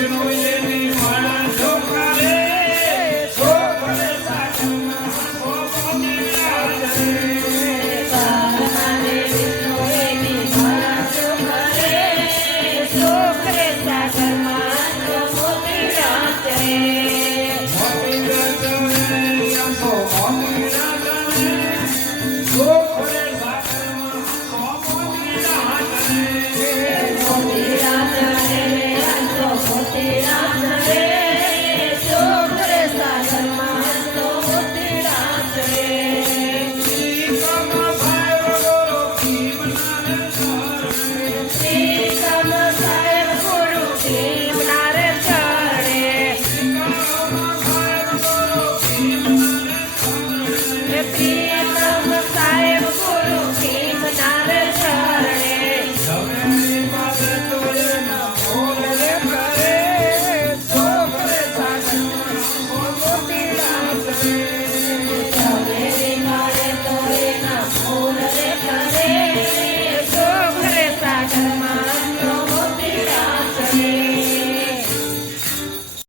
Shinoye ni mana shokale. Yeah.